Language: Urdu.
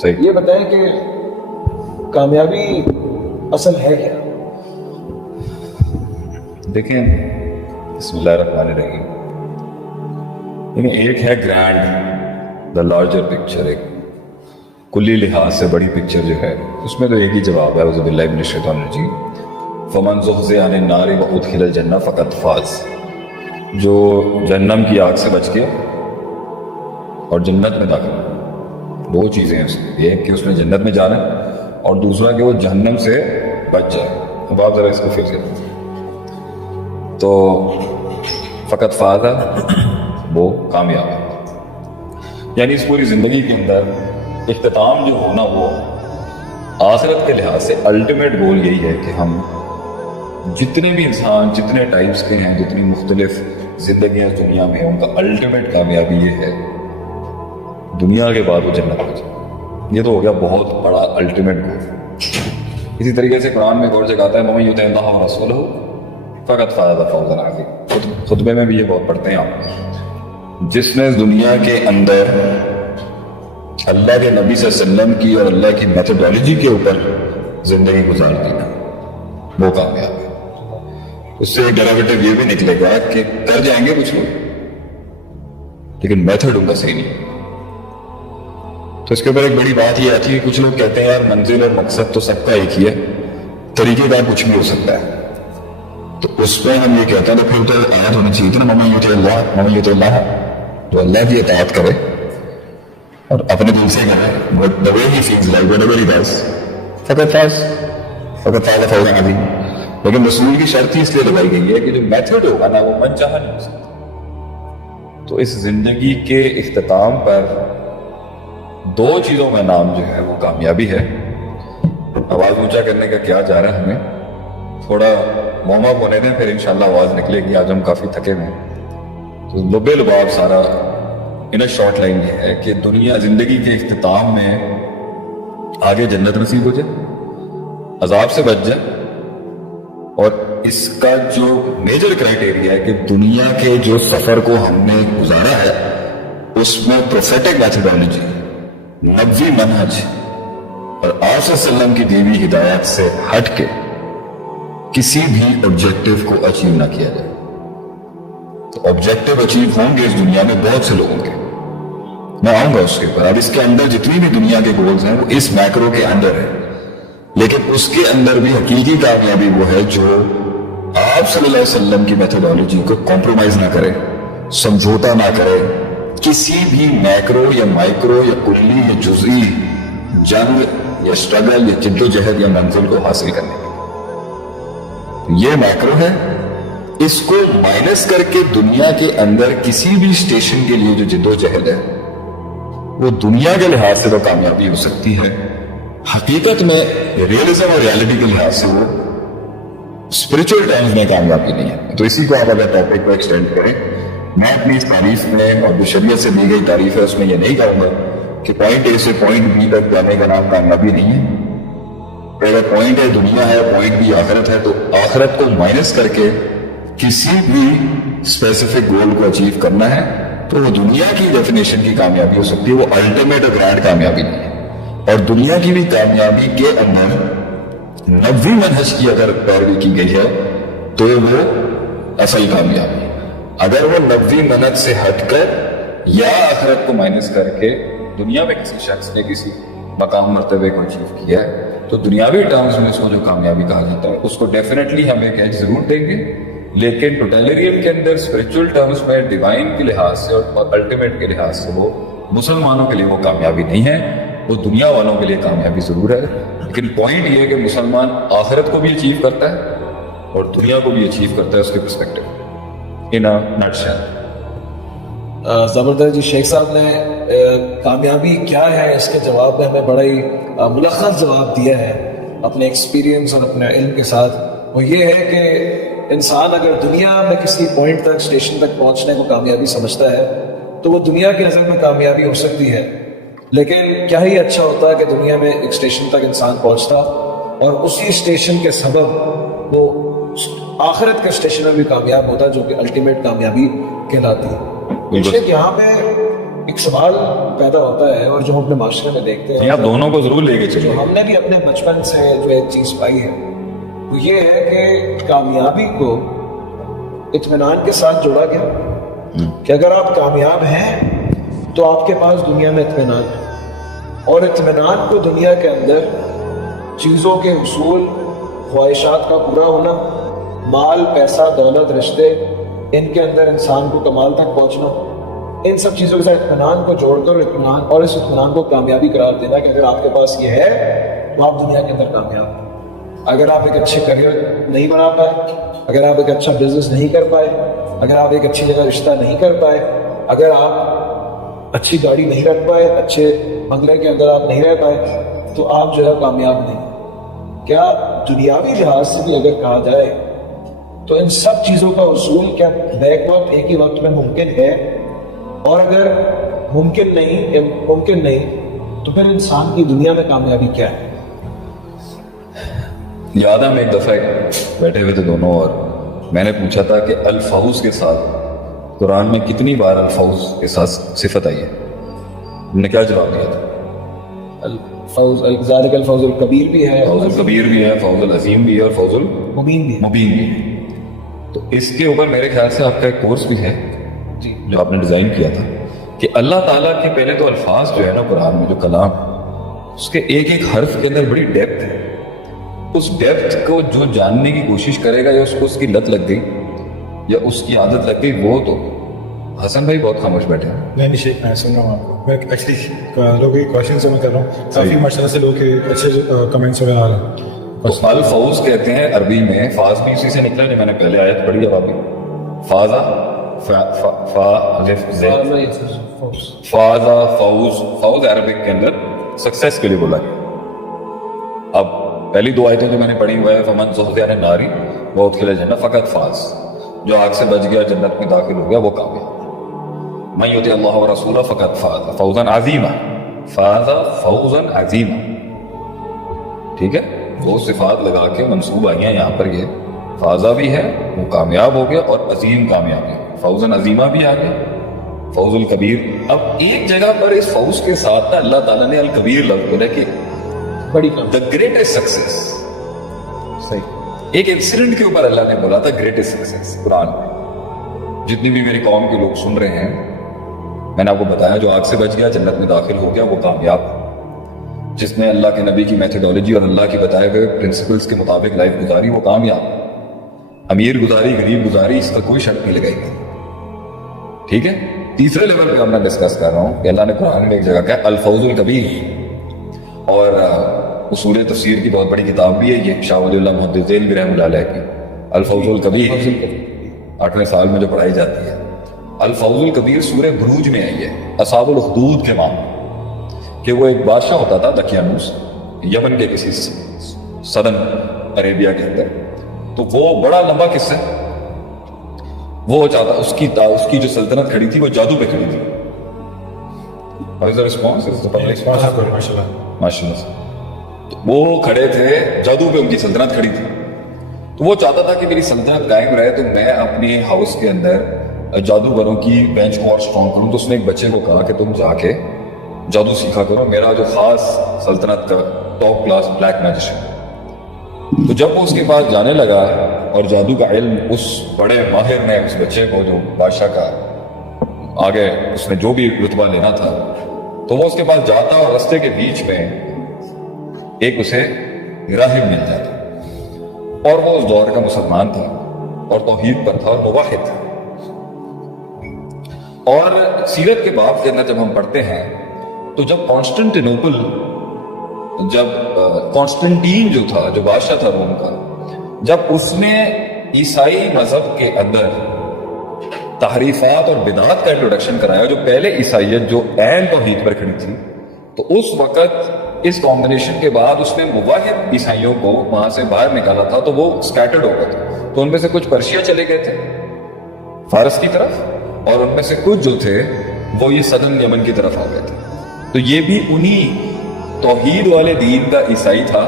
صحیح. یہ بتائیں کہ کامیابی اصل ہے کیا؟ دیکھیں بسم اللہ الرحمن الرحیم. لیکن ایک ہے گرینڈ دا لارجر پکچر، ایک کلی لحاظ سے بڑی پکچر جو ہے، اس میں تو ایک ہی جواب ہے، اعوذ باللہ من الشیطان الرجیم، فمن زحزح عن النار وادخل الجنہ فقد فاز. جو جہنم کی آگ سے بچ گیا اور جنت میں داخل ہوا. دو چیزیں ہیں اس میں، ایک کہ اس نے جنت میں جانا ہے اور دوسرا کہ وہ جہنم سے بچ جائے. اب آپ ذرا اس کو پھر سے تو فقط فاز ہے، وہ کامیاب ہے. یعنی اس پوری زندگی کے اندر اختتام جو ہونا، وہ آخرت کے لحاظ سے الٹیمیٹ گول یہی ہے کہ ہم جتنے بھی انسان جتنے ٹائپس کے ہیں، جتنی مختلف زندگیاں اس دنیا میں ہیں، ان کا الٹیمیٹ کامیابی یہ ہے دنیا کے بعد وہ جنت میں جائے. یہ تو ہو گیا بہت بڑا الٹیمیٹ گول. اسی طریقے سے قرآن میں ایک اور جگہ آتا ہے وَمَن يُطِعِ اللَّهَ وَرَسُولَهُ فَقَدْ فَازَ فَوْزًا عَظِيمًا. خطبے میں بھی یہ بہت پڑھتے ہیں آپ. جس نے دنیا کے اندر اللہ کے نبی صلی اللہ علیہ وسلم کی اور اللہ کی میتھڈالوجی کے اوپر زندگی گزار دی نا، وہ کامیاب ہے. اس سے ڈیریویٹو یہ بھی نکلے گا کہ کر جائیں گے کچھ لوگ لیکن میتھڈ ان کا صحیح نہیں. تو اس کے اوپر ایک بڑی بات یہ آتی ہے، کچھ لوگ کہتے ہیں یار منزل اور مقصد تو سب کا ایک ہی ہے، طریقے کار کچھ بھی ہو سکتا ہے. تو اس میں ہم یہ کہتے ہیں تو پھر تو آیت ہونی چاہیے تھی نا، وَمَن يُطِعِ اللَّهَ، جو اللہ کی اطاعت کرے اور اپنے دل سے کرے، the way he feels like, whatever he does، فقط فاز فوزا عظیما. لیکن رسول کی شرط ہی اس لیے لگائی گئی ہے کہ جو میتھڈ ہوگا نا وہ من چاہا نہیں ہو سکتا. تو اس زندگی کے اختتام پر دو چیزوں کا نام جو ہے وہ کامیابی ہے. آواز اونچا کرنے کا کیا جا رہا ہے، ہمیں تھوڑا وارم اپ ہونے دیں، پھر انشاءاللہ آواز نکلے گی. آج ہم کافی تھکے ہوئے ہیں. تو لبے لباب سارا ان شارٹ لائن یہ ہے کہ دنیا زندگی کے اختتام میں آگے جنت نصیب ہو جائے، عذاب سے بچ جائے. اور اس کا جو میجر کرائٹیریا ہے کہ دنیا کے جو سفر کو ہم نے گزارا ہے اس میں پروفیٹک میتھڈالوجی، نبوی منہج اور آپ صلی اللہ علیہ وسلم کی دی ہوئی ہدایات سے ہٹ کے کسی بھی آبجیکٹو کو اچیو نہ کیا جائے. تو آبجیکٹو اچیو ہوں گے اس دنیا میں بہت سے لوگوں کے، میں آؤں گا اس کے اوپر. اب اس کے اندر جتنی بھی دنیا کے گولز ہیں وہ اس میکرو کے اندر ہے، لیکن اس کے اندر بھی حقیقی کامیابی وہ ہے جو آپ صلی اللہ علیہ وسلم کی میتھڈالوجی کو کمپرومائز نہ کرے، سمجھوتا نہ کرے، کسی بھی میکرو یا مائکرو یا کلی یا جزئی جنگ یا سٹرگل یا جد و جہد یا منزل کو حاصل کرنے کی. یہ میکرو ہے. اس کو مائنس کر کے دنیا کے اندر کسی بھی اسٹیشن کے لیے جو جد و جہد ہے وہ دنیا کے لحاظ سے تو کامیابی ہو سکتی ہے، حقیقت میں ریئلزم اور ریالٹی کے لحاظ سے وہ اسپرچل ٹرمز میں کامیابی نہیں ہے. تو اسی کو آپ اگر ٹاپک کو ایکسٹینڈ کریں، میں اپنی اس تعریف میں اور جو شریعت سے دی گئی تعریف ہے اس میں یہ نہیں کہوں گا کہ پوائنٹ اے سے پوائنٹ بی تک جانے کا نام کامیابی نہیں ہے. اگر پوائنٹ اے دنیا ہے، پوائنٹ بی آخرت ہے، تو آخرت کو مائنس کر کے کسی بھی اسپیسیفک گول کو اچیو کرنا ہے تو وہ دنیا کی ڈیفینیشن کی کامیابی ہو سکتی ہے، وہ الٹیمیٹ اور گرینڈ کامیابی نہیں ہے. اور دنیا کی بھی کامیابی کے اندر نبوی منہج کی اگر پیروی کی گئی ہے تو وہ اصل کامیابی ہے. اگر وہ نبوی منہج سے ہٹ کر یا آخرت کو مائنس کر کے دنیا میں کسی شخص نے کسی مقام مرتبے کو اچیو کیا ہے تو دنیاوی ٹرمز میں اس کو جو کامیابی کہا جاتا ہے اس کو ڈیفینیٹلی ہم ایک ایج ضرور دیں گے. لیکن ٹوٹیلرین کے اندر اسپرچل ٹرمز میں ڈیوائن کے لحاظ سے اور الٹیمیٹ کے لحاظ سے وہ مسلمانوں کے لیے وہ کامیابی نہیں ہے، وہ دنیا والوں کے لیے کامیابی ضرور ہے. لیکن پوائنٹ یہ ہے کہ مسلمان آخرت کو بھی اچیو کرتا ہے اور دنیا کو بھی اچیو کرتا ہے اس کے پرسپیکٹو ان اے نٹ شیل. زبردست جی. شیخ صاحب نے کامیابی کیا ہے اس کے جواب میں ہمیں بڑا ہی ملخص جواب دیا ہے اپنے ایکسپیرینس اور اپنے علم کے ساتھ. وہ یہ ہے کہ انسان اگر دنیا میں کسی پوائنٹ تک اسٹیشن تک پہنچنے کو کامیابی سمجھتا ہے تو وہ دنیا کی نظر میں کامیابی ہو سکتی ہے، لیکن کیا ہی اچھا ہوتا ہے کہ دنیا میں ایک اسٹیشن تک انسان پہنچتا اور اسی اسٹیشن کے سبب وہ آخرت کے اسٹیشن میں بھی کامیاب ہوتا جو کہ الٹیمیٹ کامیابی کہلاتی ہے. یہاں پہ ایک سوال پیدا ہوتا ہے اور جو ہم اپنے معاشرے میں دیکھتے ہیں, آپ دونوں کو ضرور لے کے چلیں. جو ہم نے بھی اپنے بچپن سے جو ایک چیز پائی ہے وہ یہ ہے کہ کامیابی کو اطمینان کے ساتھ جوڑا گیا کہ اگر آپ کامیاب ہیں تو آپ کے پاس دنیا میں اطمینان ہے, اور اطمینان کو دنیا کے اندر چیزوں کے حصول, خواہشات کا پورا ہونا, مال, پیسہ, دولت, رشتے, ان کے اندر انسان کو کمال تک پہنچنا, ان سب چیزوں کے ساتھ اطمینان کو جوڑ کر اطمینان اور اس اطمینان کو کامیابی قرار دینا کہ اگر آپ کے پاس یہ ہے تو آپ دنیا کے اندر کامیاب ہیں. اگر آپ ایک اچھے کریئر نہیں بنا پائے, اگر آپ ایک اچھا بزنس نہیں کر پائے, اگر آپ ایک اچھی جگہ رشتہ نہیں کر پائے, اگر آپ اچھی گاڑی نہیں رکھ پائے, اچھے بنگلے کے اندر آپ نہیں رہ پائے, تو آپ جو ہے کامیاب نہیں. کیا دنیاوی لحاظ سے بھی اگر کہا جائے تو ان سب چیزوں کا حصول کیا بیک وقت ایک ہی وقت میں ممکن ہے؟ اور اگر ممکن نہیں تو پھر انسان کی دنیا میں کامیابی کیا ہے؟ یاد ہے میں ایک دفعہ بیٹھے ہوئے تھے دونوں, اور میں نے پوچھا تھا کہ الفوز کے ساتھ قرآن میں کتنی بار الفوز کے ساتھ صفت آئی ہے؟ نے کیا جواب دیا تھا؟ الفوز ذالک الفوز الکبیر بھی ہے, فوز الکبیر بھی ہے, فوز العظیم بھی ہے, اور فوز المبین بھی ہے. تو اس کے اوپر میرے خیال سے آپ کا ایک کورس بھی ہے جی جو آپ نے ڈیزائن کیا تھا کہ اللہ تعالیٰ کے پہلے تو الفاظ جو ہے نا قرآن میں جو کلام, اس کے ایک ایک حرف کے اندر بڑی ڈیپتھ ہے. اس ڈیپتھ کو جو جاننے کی کوشش کرے گا, یا اس کو اس کی لت لگ گئی یا اس کی عادت لگ گئی, وہ تو حسن بھائی بہت خاموش بیٹھے ہیں. نہیں شیخ, میں سن رہا ہوں آپ کو. میں ایکچولی لوگ کی کوشچن سے میں کر رہا ہوں, کافی ماشاء اللہ سے لوگ کے اچھے کمنٹس وغیرہ آ رہے ہیں. الفوز کہتے ہیں عربی میں, فاز بھی اسی سے نکلا جو میں نے پہلے آیت پڑھی ہے ابھی. فازا فازا فوز عربک کے اندر سکسیس کے لیے بولا گیا. اب پہلی دو آیتیں جو میں نے پڑھی ہوئے ہیں, فمن زحزح عن النار وادخل الجنہ فقد فاز, جو آگ سے بچ گیا جنت میں داخل ہو گیا وہ کامیاب. من یطع اللہ ورسولہ فقد فاز فوزا عظیما, فاز فوزا عظیما. ٹھیک ہے, وہ صفات لگا کے منصوب آئی ہیں یہاں پر. یہ فازا بھی ہے, وہ کامیاب ہو گیا, اور عظیم کامیابی, فوزا عظیمہ بھی آ گیا, فوز الکبیر. اب ایک جگہ پر اس فوز کے ساتھ اللہ تعالیٰ نے الکبیر لفظ بولا کہ بڑی دا گریٹسٹ سکسیس. صحیح, ایک انسیڈنٹ کے اوپر اللہ نے بولا تھا گریٹسٹ سکسیس قرآن میں. جتنی بھی میری قوم کے لوگ سن رہے ہیں, میں نے آپ کو بتایا جو آگ سے بچ گیا جنت میں داخل ہو گیا وہ کامیاب. جس نے اللہ کے نبی کی میتھڈالوجی اور اللہ کی بتائے گئے پرنسپلز کے مطابق لائف گزاری وہ کامیاب. امیر گزاری, غریب گزاری, اس کا کوئی شک نہیں لگائی گا. ٹھیک ہے, تیسرے لیول پہ میں ڈسکس کر رہا ہوں کہ اللہ نے قرآن میں ایک جگہ کہا الفوز الکبیر, اور اصول تفسیر کی بہت بڑی کتاب بھی ہے یہ, شاہ ولی اللہ محدث دہلوی رحمۃ اللہ علیہ کی, الفوز الکبیر, 8ویں سال میں جو پڑھائی جاتی ہے. الفوز الکبیر سورہ بروج میں ہے. یہ اصحاب الحدود کے معاملے کہ وہ ایک بادشاہ ہوتا تھا دقیانوس, یمن کے کسی سدن عربیہ کے اندر. تو وہ بڑا لمبا قصہ ہے. وہ چاہتا اس کی جو سلطنت کھڑی تھی وہ جادو پہ کھڑی تھی. ماشاء اللہ. وہ کھڑے تھے جادو پہ, ان کی سلطنت کھڑی تھی. تو وہ چاہتا تھا کہ میری سلطنت قائم رہے تو میں اپنے ہاؤس کے اندر جادوگروں کی بینچ کو اور اسٹرانگ کروں. تو اس نے ایک بچے کو کہا کہ تم جا کے جادو سیکھا کرو, میرا جو خاص سلطنت کا ٹاپ کلاس بلیک میجیشین. تو جب وہ اس کے پاس جانے لگا اور جادو کا علم اس بڑے ماہر نے اس بچے کو, جو بادشاہ کا آگے اس نے جو بھی رتبہ لینا تھا, تو وہ اس کے پاس جاتا اور رستے کے بیچ میں ایک اسے راہب مل جاتا, اور وہ اس دور کا مسلمان تھا اور توحید پر تھا اور موحد تھا. اور سیرت کے باب کے اندر جب ہم پڑھتے ہیں تو جب کانسٹنٹین جو تھا, جو بادشاہ تھا روم کا, جب اس نے عیسائی مذہب کے اندر تحریفات اور بدعات کا انٹروڈکشن کرایا, جو پہلے عیسائیت جو عین توحید پر کھڑی تھی, تو اس وقت اس کمبینیشن کے بعد اس نے موحد عیسائیوں کو وہاں سے باہر نکالا تھا. تو وہ اسکیٹرڈ ہو گئے تھے. تو ان میں سے کچھ پرشیا چلے گئے تھے فارس کی طرف, اور ان میں سے کچھ جو تھے وہ یہ سدن یمن کی طرف آ گئے تھے. تو یہ بھی انہی توحید والے دین کا عیسائی تھا